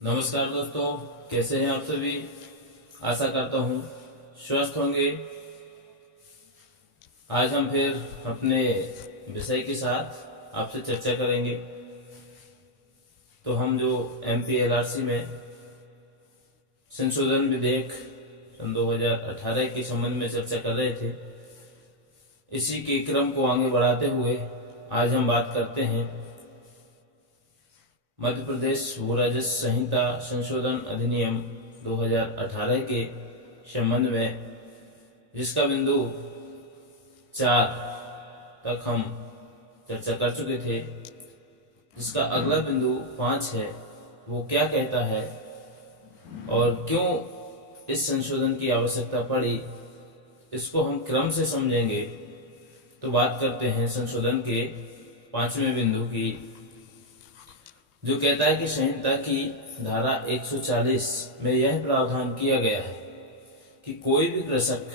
नमस्कार दोस्तों, कैसे हैं आप सभी। आशा करता हूँ स्वस्थ होंगे। आज हम फिर अपने विषय के साथ आपसे चर्चा करेंगे। तो हम जो MPLRC में संशोधन विधेयक सन 2018 के संबंध में चर्चा कर रहे थे, इसी के क्रम को आगे बढ़ाते हुए आज हम बात करते हैं मध्य प्रदेश भू राजस्व संहिता संशोधन अधिनियम 2018 के संबंध में, जिसका बिंदु 4 तक हम चर्चा कर चुके थे। जिसका अगला बिंदु 5 है, वो क्या कहता है और क्यों इस संशोधन की आवश्यकता पड़ी, इसको हम क्रम से समझेंगे। तो बात करते हैं संशोधन के 5वें बिंदु की, जो कहता है कि संहिता की धारा 140 में यह प्रावधान किया गया है कि कोई भी कृषक,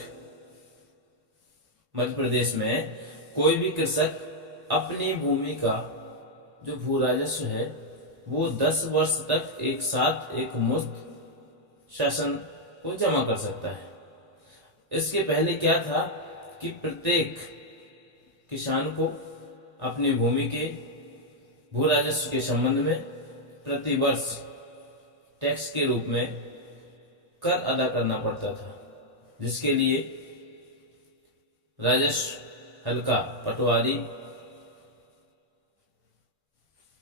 मध्य प्रदेश में कोई भी कृषक अपनी भूमि का जो भू राजस्व है वो 10 वर्ष तक एक साथ एक मुश्त शासन को जमा कर सकता है। इसके पहले क्या था कि प्रत्येक किसान को अपनी भूमि के भू राजस्व के संबंध में प्रति वर्ष टैक्स के रूप में कर अदा करना पड़ता था, जिसके लिए राजस्व हल्का पटवारी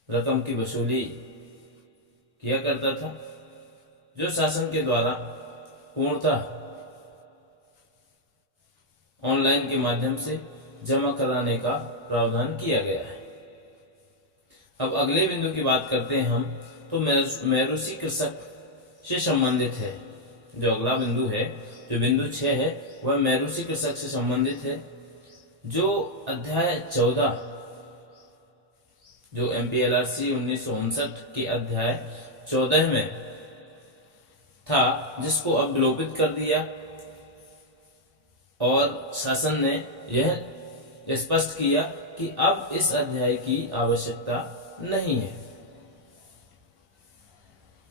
रकम की वसूली किया करता था, जो शासन के द्वारा पूर्णतः ऑनलाइन के माध्यम से जमा कराने का प्रावधान किया गया है। अब अगले बिंदु की बात करते हैं हम, तो मेरूसी कृषक से संबंधित है। जो अगला बिंदु है, जो बिंदु 6 है, वह मेरूसी कृषक से संबंधित है। जो अध्याय 14 जो MPLRC 1959 के अध्याय 14 में था, जिसको अब विलोपित कर दिया और शासन ने यह स्पष्ट किया कि अब इस अध्याय की आवश्यकता नहीं है,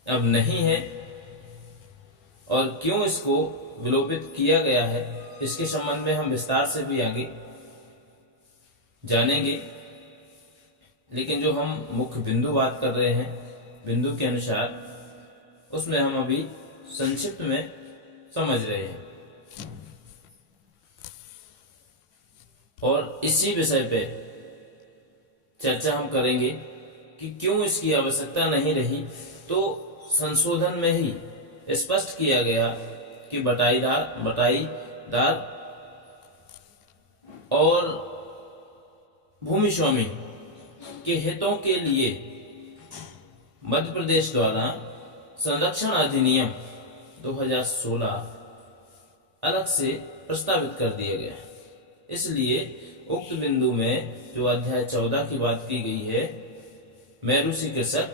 अब नहीं है। और क्यों इसको विलोपित किया गया है, इसके संबंध में हम विस्तार से भी आगे जानेंगे। लेकिन जो हम मुख्य बिंदु बात कर रहे हैं, बिंदु के अनुसार, उसमें हम अभी संक्षिप्त में समझ रहे हैं। और इसी विषय पे चर्चा हम करेंगे कि क्यों इसकी आवश्यकता नहीं रही। तो संशोधन में ही स्पष्ट किया गया कि बटाईदार और भूमि स्वामी के हितों के लिए मध्य प्रदेश द्वारा संरक्षण अधिनियम 2016 अलग से प्रस्तावित कर दिया गया है। इसलिए उक्त बिंदु में जो अध्याय 14 की बात की गई है, मेरूसी कृषक,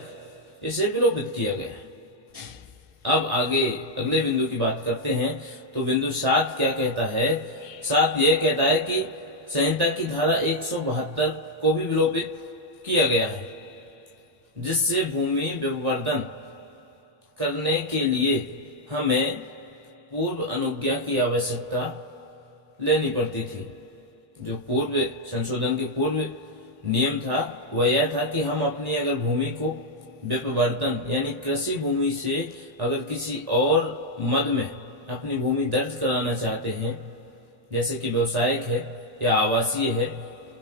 इसे विलोपित किया गया है। अब आगे अगले बिंदु की बात करते हैं। तो बिंदु 7 क्या कहता है? 7 यह कहता है कि संहिता की धारा 172 को भी विलोपित किया गया है, जिससे भूमि विवर्धन करने के लिए हमें पूर्व अनुज्ञा की आवश्यकता लेनी पड़ती थी। जो पूर्व संशोधन के पूर्व नियम था वह यह था कि हम अपनी अगर भूमि को विपवर्तन यानी कृषि भूमि से अगर किसी और मद में अपनी भूमि दर्ज कराना चाहते हैं, जैसे कि व्यवसायिक है या आवासीय है,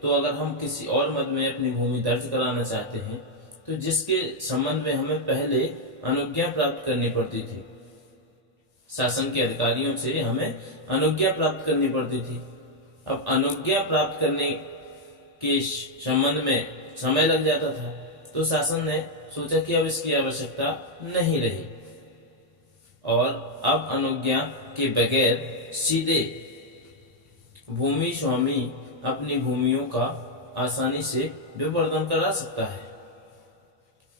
तो अगर हम किसी और मद में अपनी भूमि दर्ज कराना चाहते हैं तो जिसके संबंध में हमें पहले अनुज्ञा प्राप्त करनी पड़ती थी, शासन के अधिकारियों से हमें अनुज्ञा प्राप्त करनी पड़ती थी। अब अनुज्ञा प्राप्त करने के संबंध में समय लग जाता था, तो शासन ने सोचा कि अब इसकी आवश्यकता नहीं रही और अब अनुज्ञा के बगैर सीधे भूमि स्वामी अपनी भूमियों का आसानी से विवर्धन करा सकता है।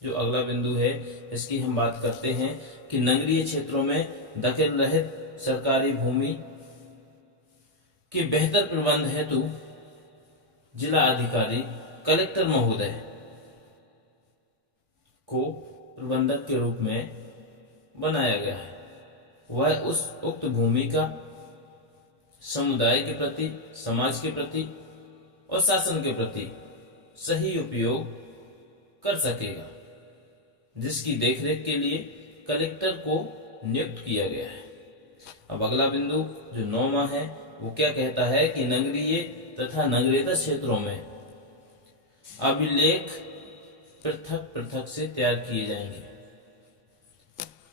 जो अगला बिंदु है, इसकी हम बात करते हैं कि नगरीय क्षेत्रों में दखल रहित सरकारी भूमि के बेहतर प्रबंध हेतु जिला अधिकारी कलेक्टर महोदय को प्रबंधक के रूप में बनाया गया है। वह उस उक्त भूमि का समुदाय के प्रति, समाज के प्रति और शासन के प्रति सही उपयोग कर सकेगा, जिसकी देखरेख के लिए कलेक्टर को नियुक्त किया गया है। अब अगला बिंदु जो 9वां है वो क्या कहता है कि नगरीय तथा नगरेतर क्षेत्रों में अभिलेख पृथक पृथक से तैयार किए जाएंगे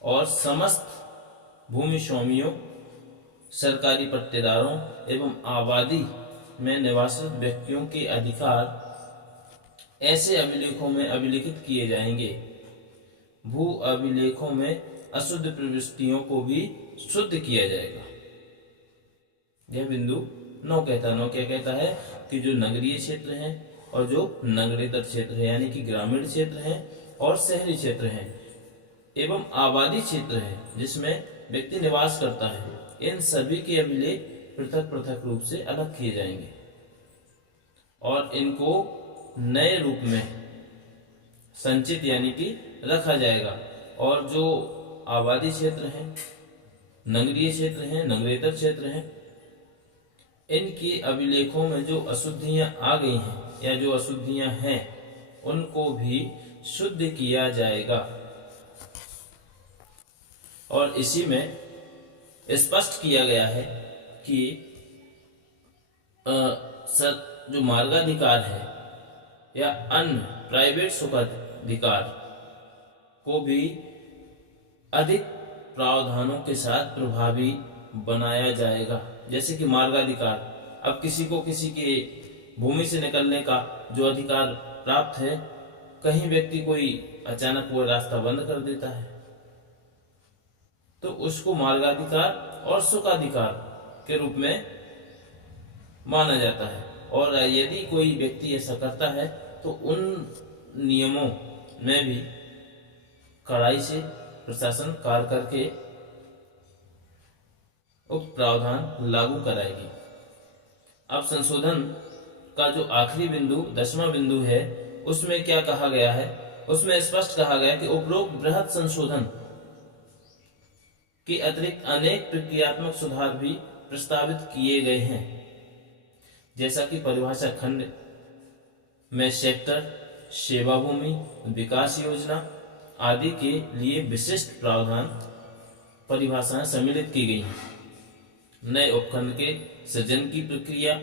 और समस्त भूमि स्वामियों, सरकारी पट्टेदारों एवं आबादी में निवासित व्यक्तियों के अधिकार ऐसे अभिलेखों में अभिलिखित किए जाएंगे। भू अभिलेखों में अशुद्ध प्रविष्टियों को भी शुद्ध किया जाएगा। यह बिंदु 9 कहता है। 9 क्या कहता है कि जो नगरीय क्षेत्र हैं और जो नगरेतर क्षेत्र है, यानी कि ग्रामीण क्षेत्र है और शहरी क्षेत्र है एवं आबादी क्षेत्र है जिसमें व्यक्ति निवास करता है, इन सभी के अभिलेख पृथक पृथक रूप से अलग किए जाएंगे और इनको नए रूप में संचित यानी कि रखा जाएगा। और जो आबादी क्षेत्र हैं, नगरीय क्षेत्र हैं, नगरेतर क्षेत्र हैं, इनके अभिलेखों में जो अशुद्धियां आ गई हैं या जो अशुद्धियां हैं उनको भी शुद्ध किया जाएगा। और इसी में स्पष्ट किया गया है कि जो मार्गाधिकार है या अन्य प्राइवेट सुखाधिकार को भी अधिक प्रावधानों के साथ प्रभावी बनाया जाएगा। जैसे कि मार्गाधिकार, अब किसी को किसी के भूमि से निकलने का जो अधिकार प्राप्त है, कहीं व्यक्ति कोई अचानक वो रास्ता बंद कर देता है तो उसको मार्गाधिकार और सुखाधिकार के रूप में माना जाता है। और यदि कोई व्यक्ति ऐसा करता है तो उन नियमों में भी कड़ाई से प्रशासन कार्य करके उक्त प्रावधान लागू कराएगी। अब संशोधन का जो आखिरी बिंदु 10वां बिंदु है उसमें क्या कहा गया है, उसमें स्पष्ट कहा गया कि उपरोक्त बृहद संशोधन के अतिरिक्त अनेक प्रक्रियात्मक सुधार भी प्रस्तावित किए गए हैं, जैसा कि परिभाषा खंड में सेक्टर, सेवा भूमि, विकास योजना आदि के लिए विशिष्ट प्रावधान परिभाषाएं सम्मिलित की गई हैं। नए उपखंड के सृजन की प्रक्रिया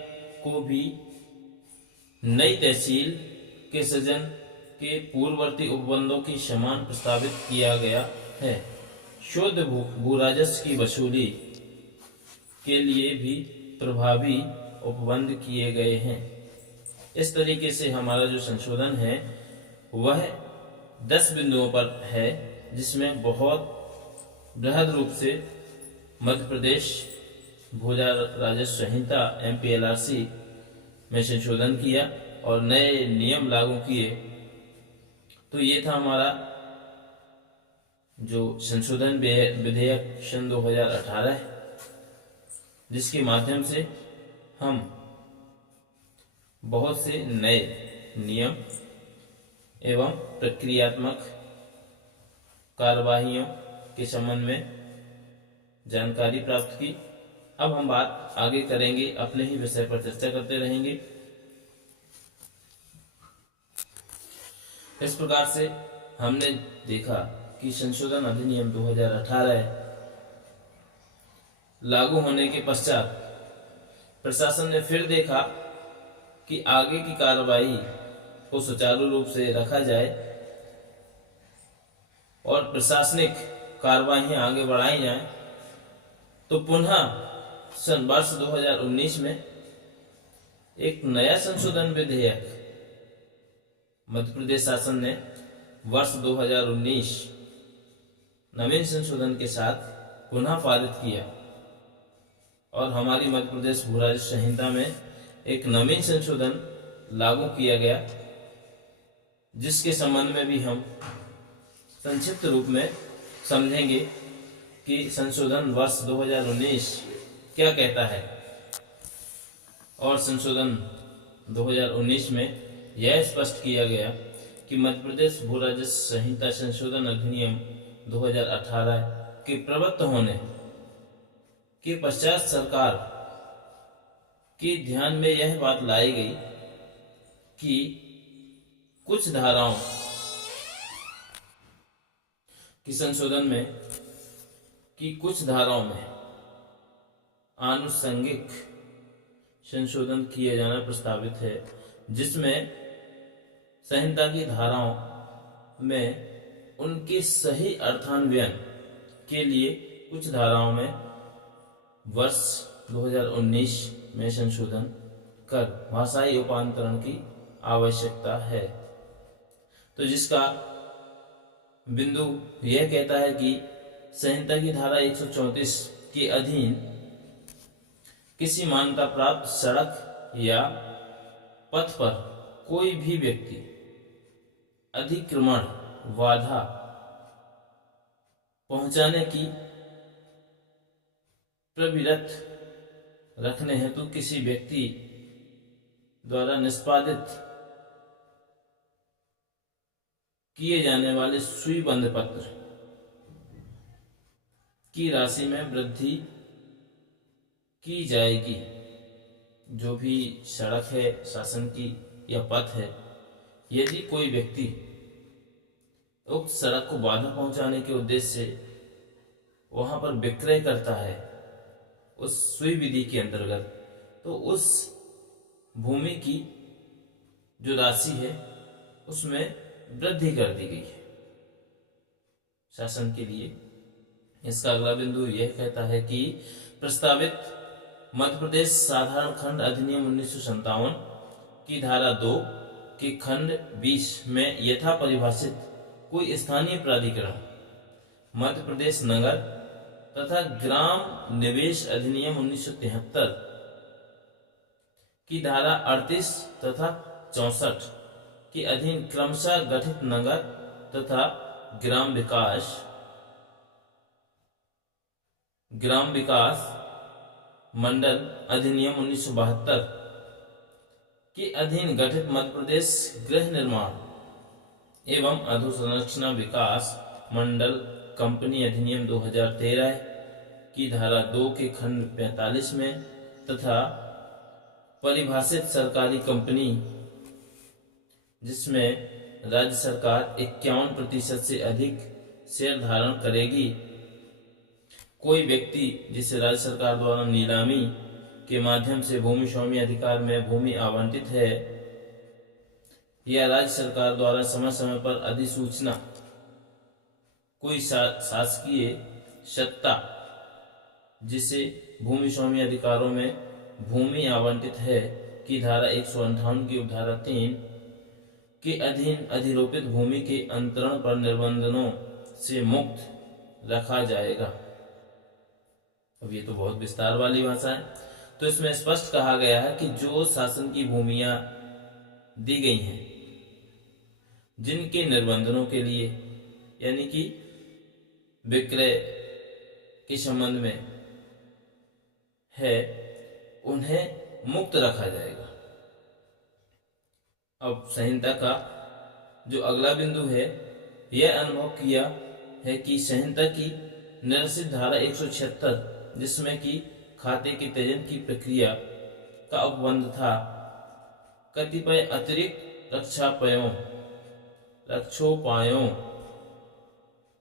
को भी नई तहसील के सृजन के पूर्ववर्ती उपबंधों की समान प्रस्तावित किया गया है। शुद्ध भू राजस्व की वसूली के लिए भी प्रभावी उपबंध किए गए हैं। इस तरीके से हमारा जो संशोधन है वह 10 बिंदुओं पर है, जिसमें बहुत बृहद रूप से मध्य प्रदेश भू राजस्व संहिता MPLRC में संशोधन किया और नए नियम लागू किए। तो ये था हमारा जो संशोधन विधेयक सन 2018 है, जिसके माध्यम से हम बहुत से नए नियम एवं प्रक्रियात्मक कार्यवाहियों के संबंध में जानकारी प्राप्त की। अब हम बात आगे करेंगे, अपने ही विषय पर चर्चा करते रहेंगे। इस प्रकार से हमने देखा कि संशोधन अधिनियम 2018 लागू होने के पश्चात प्रशासन ने फिर देखा कि आगे की कार्रवाई को सुचारू रूप से रखा जाए और प्रशासनिक कार्रवाइयां आगे बढ़ाई जाएं, तो पुनः सन वर्ष 2019 में एक नया संशोधन विधेयक मध्य प्रदेश शासन ने वर्ष 2019 नवीन संशोधन के साथ पुनः पारित किया और हमारी मध्य प्रदेश भू राजस्व संहिता में एक नवीन संशोधन लागू किया गया, जिसके संबंध में भी हम संक्षिप्त रूप में समझेंगे कि संशोधन वर्ष 2019 क्या कहता है। और संशोधन 2019 में यह स्पष्ट किया गया कि मध्य प्रदेश भू राजस्व संहिता संशोधन अधिनियम 2018 के प्रवृत्त होने के पश्चात सरकार के ध्यान में यह बात लाई गई कि कुछ धाराओं की संशोधन में आनुषंगिक संशोधन किए जाना प्रस्तावित है, जिसमें संहिता की धाराओं में उनके सही अर्थान्वयन के लिए कुछ धाराओं में वर्ष 2019 में संशोधन कर भाषाई उपांतरण की आवश्यकता है। तो जिसका बिंदु यह कहता है कि संहिता की धारा 134 के अधीन किसी मान्यता प्राप्त सड़क या पथ पर कोई भी व्यक्ति अतिक्रमण बाधा पहुंचाने की प्रवृत्ति रखने हेतु किसी व्यक्ति द्वारा निष्पादित किए जाने वाले सुईबंध पत्र की राशि में वृद्धि की जाएगी। जो भी सड़क है शासन की या पथ है, यदि कोई व्यक्ति उक्त सड़क को बाधा पहुंचाने के उद्देश्य से वहां पर विक्रय करता है उस सुई विधि के अंतर्गत, तो उस भूमि की जो राशि है उसमें वृद्धि कर दी गई है शासन के लिए। इसका अगला बिंदु यह कहता है कि प्रस्तावित मध्य प्रदेश साधारण खंड अधिनियम 1957 की धारा 2 के खंड 20 में यथा परिभाषित कोई स्थानीय प्राधिकरण मध्य प्रदेश नगर तथा ग्राम निवेश अधिनियम 1973 की धारा 38 तथा 64 के अधीन क्रमशः गठित नगर तथा ग्राम विकास मंडल अधिनियम 1972 के अधीन गठित मध्य प्रदेश गृह निर्माण एवं अधोसंरचना विकास मंडल कंपनी अधिनियम 2013 की धारा 2 के खंड 45 में तथा परिभाषित सरकारी कंपनी जिसमें राज्य सरकार 51% से अधिक शेयर धारण करेगी, कोई व्यक्ति जिसे राज्य सरकार द्वारा नीलामी के माध्यम से भूमि स्वामी अधिकार में भूमि आवंटित है या राज्य सरकार द्वारा समय समय पर अधिसूचना कोई शासकीय सत्ता जिसे भूमि स्वामी अधिकारों में भूमि आवंटित है की धारा 158 की उपधारा 3 के अधीन अधिरोपित भूमि के अंतरण पर निबंधनों से मुक्त रखा जाएगा। अब ये तो बहुत विस्तार वाली भाषा है, तो इसमें स्पष्ट कहा गया है कि जो शासन की भूमियां दी गई हैं जिनके निर्बंधनों के लिए यानी कि विक्रय के संबंध में है, उन्हें मुक्त रखा जाएगा। अब संहिता का जो अगला बिंदु है, यह अनुभव किया है कि संहिता की निरसित धारा 176 जिसमें कि खाते के त्यजन की प्रक्रिया का उपबंध था, कतिपय अतिरिक्त रक्षोपायों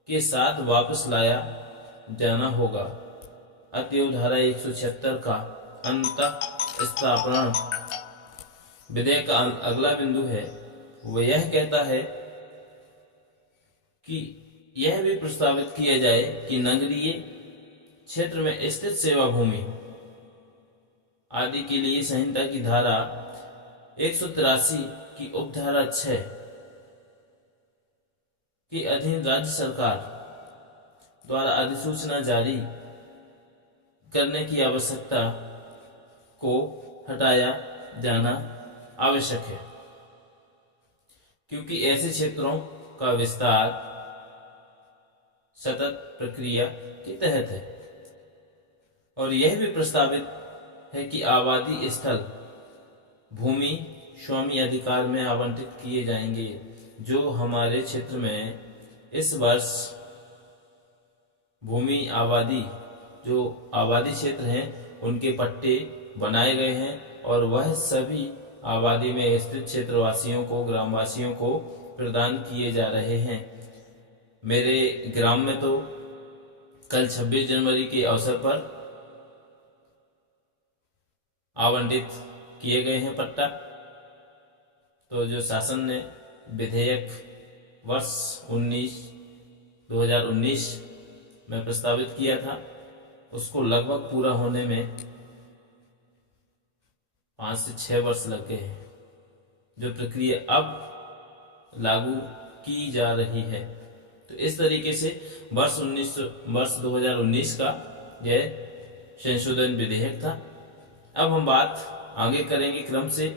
के साथ वापस लाया जाना होगा। अतएव धारा 176 का अंतः स्थापना विधेयक का अगला बिंदु है, वह यह कहता है कि यह भी प्रस्तावित किया जाए कि नगरीय क्षेत्र में स्थित सेवा भूमि आदि के लिए संहिता की धारा 183 की उपधारा 6 के अधीन राज्य सरकार द्वारा अधिसूचना जारी करने की आवश्यकता को हटाया जाना आवश्यक है, क्योंकि ऐसे क्षेत्रों का विस्तार सतत प्रक्रिया के तहत है। और यह भी प्रस्तावित है कि आबादी स्थल भूमि स्वामी अधिकार में आवंटित किए जाएंगे जो हमारे क्षेत्र में इस वर्ष भूमि आबादी जो आबादी क्षेत्र हैं उनके पट्टे बनाए गए हैं और वह सभी आबादी में स्थित क्षेत्रवासियों को ग्रामवासियों को प्रदान किए जा रहे हैं। मेरे ग्राम में तो कल 26 जनवरी के अवसर पर आवंटित किए गए हैं पट्टा। तो जो शासन ने विधेयक वर्ष 2019 में प्रस्तावित किया था उसको लगभग पूरा होने में 5 से 6 वर्ष लग गए हैं, जो प्रक्रिया अब लागू की जा रही है। तो इस तरीके से वर्ष 2019 का यह संशोधन विधेयक था। अब हम बात आगे करेंगे क्रम से।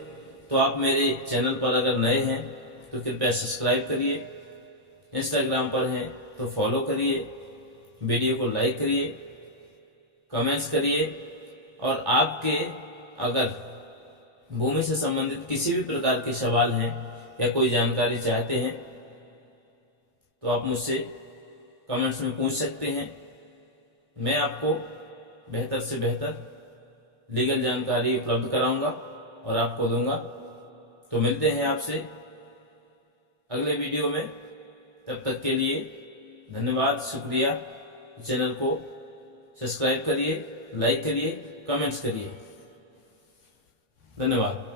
तो आप मेरे चैनल पर अगर नए हैं तो कृपया सब्सक्राइब करिए, इंस्टाग्राम पर हैं तो फॉलो करिए, वीडियो को लाइक करिए, कमेंट्स करिए और आपके अगर भूमि से संबंधित किसी भी प्रकार के सवाल हैं या कोई जानकारी चाहते हैं तो आप मुझसे कमेंट्स में पूछ सकते हैं। मैं आपको बेहतर से बेहतर लीगल जानकारी उपलब्ध कराऊंगा और आपको दूंगा। तो मिलते हैं आपसे अगले वीडियो में। तब तक के लिए धन्यवाद, शुक्रिया। चैनल को सब्सक्राइब करिए, लाइक करिए, कमेंट्स करिए। धन्यवाद।